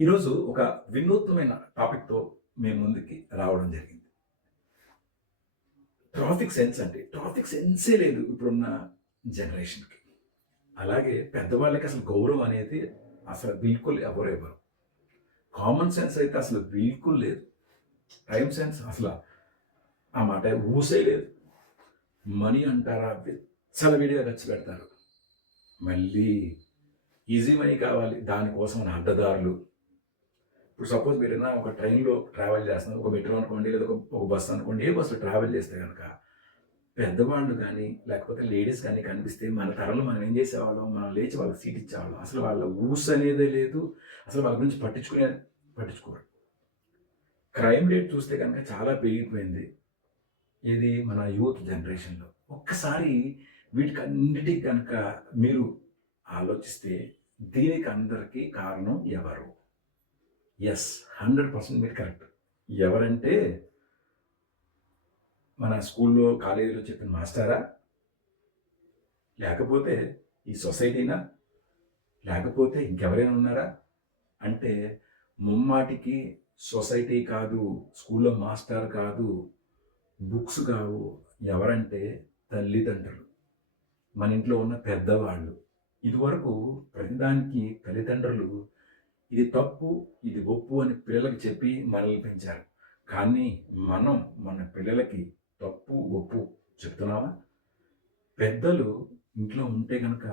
ఈరోజు ఒక వినూత్నమైన టాపిక్తో మేము ముందుకి రావడం జరిగింది. ట్రాఫిక్ సెన్స్ అంటే ట్రాఫిక్ సెన్సే లేదు ఇప్పుడున్న జనరేషన్కి. అలాగే పెద్దవాళ్ళకి అసలు గౌరవం అనేది అసలు బిల్కుల్ ఎవరు ఎవరు కామన్ సెన్స్ అయితే అసలు బిల్కుల్ లేదు. టైం సెన్స్ అసలు ఆ మాట ఊసే లేదు. మనీ అంటారా? విచ్చలవిడిగా ఖర్చు పెడతారు. మళ్ళీ ఈజీ మనీ కావాలి. దానికోసం అడ్డదారులు ఇప్పుడు సపోజ్ మీరు ఏదైనా ఒక ట్రైన్లో ట్రావెల్ చేస్తున్నారు ఒక మెట్రో అనుకోండి లేదా ఒక బస్సు అనుకోండి ఏ బస్సు ట్రావెల్ చేస్తే కనుక పెద్దవాళ్ళు కానీ లేకపోతే లేడీస్ కానీ కనిపిస్తే మన తరంలో మనం ఏం చేసేవాళ్ళం? మనం లేచి వాళ్ళకి సీట్ ఇచ్చేవాళ్ళం. అసలు వాళ్ళ ఊస్ అనేదే లేదు. అసలు వాళ్ళ గురించి పట్టించుకునే పట్టించుకోరు. క్రైమ్ రేట్ చూస్తే కనుక చాలా పెరిగిపోయింది. ఇది మన యూత్ జనరేషన్లో. ఒక్కసారి వీటికి అన్నిటికీ కనుక మీరు ఆలోచిస్తే దీనికి అందరికీ కారణం ఎవరు? ఎస్ హండ్రెడ్ పర్సెంట్ మీరు కరెక్ట్ ఎవరంటే మన స్కూల్లో కాలేజీలో చెప్పిన మాస్టారా? లేకపోతే ఈ సొసైటీనా? లేకపోతే ఇంకెవరైనా ఉన్నారా? అంటే ముమ్మాటికి సొసైటీ కాదు స్కూల్లో మాస్టర్ కాదు బుక్స్ కావు ఎవరంటే తల్లిదండ్రులు. మన ఇంట్లో ఉన్న పెద్దవాళ్ళు. ఇదివరకు ప్రతిదానికి తల్లిదండ్రులు ఇది తప్పు ఇది ఒప్పు అని పిల్లలకి చెప్పి మనల్ని పెంచారు. కానీ మనం మన పిల్లలకి తప్పు ఒప్పు చెప్తున్నావా? పెద్దలు ఇంట్లో ఉంటే కనుక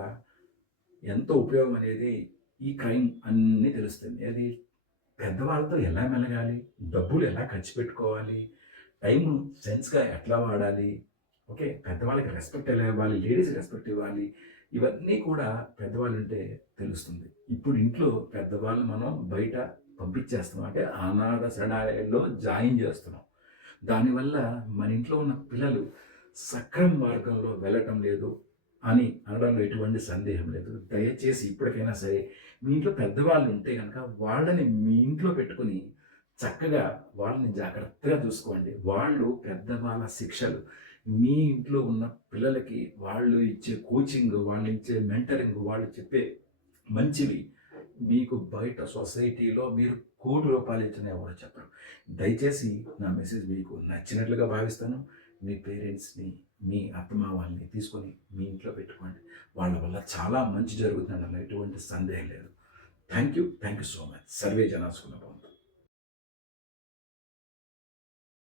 ఎంతో ఉపయోగం అనేది ఈ క్రైమ్ అన్నీ తెలుస్తుంది. అది పెద్దవాళ్ళతో ఎలా మెలగాలి? డబ్బులు ఎలా ఖర్చు పెట్టుకోవాలి? టైం సెన్స్గా ఎట్లా వాడాలి? ఓకే పెద్దవాళ్ళకి రెస్పెక్ట్ ఎలా ఇవ్వాలి? లేడీస్ రెస్పెక్ట్ ఇవ్వాలి? ఇవన్నీ కూడా పెద్దవాళ్ళు ఉంటే తెలుస్తుంది. ఇప్పుడు ఇంట్లో పెద్దవాళ్ళు మనం బయట పంపించేస్తున్నాం. అంటే అనాథ శరణాలయంలో జాయిన్ చేస్తున్నాం. దానివల్ల మన ఇంట్లో ఉన్న పిల్లలు సక్రమ మార్గంలో వెళ్ళటం లేదు అని అనడంలో ఎటువంటి సందేహం లేదు. దయచేసి ఇప్పటికైనా సరే మీ ఇంట్లో పెద్దవాళ్ళు ఉంటే కనుక వాళ్ళని మీ ఇంట్లో పెట్టుకుని చక్కగా వాళ్ళని జాగ్రత్తగా చూసుకోండి. వాళ్ళు పెద్దవాళ్ళ శిక్షలు మీ ఇంట్లో ఉన్న పిల్లలకి వాళ్ళు ఇచ్చే కోచింగ్ వాళ్ళు ఇచ్చే మెంటరింగ్ వాళ్ళు చెప్పే మంచివి మీకు బయట సొసైటీలో మీరు కోటి రూపాయలు ఇచ్చిన ఎవరో చెప్పరు. దయచేసి నా మెసేజ్ మీకు నచ్చినట్లుగా భావిస్తాను. మీ పేరెంట్స్ని మీ అత్తమా వాళ్ళని తీసుకొని మీ ఇంట్లో పెట్టుకోండి. వాళ్ళ వల్ల చాలా మంచి జరుగుతుందని ఎటువంటి సందేహం లేదు. Thank you. Thank you so much. Survey జనాసుకున్న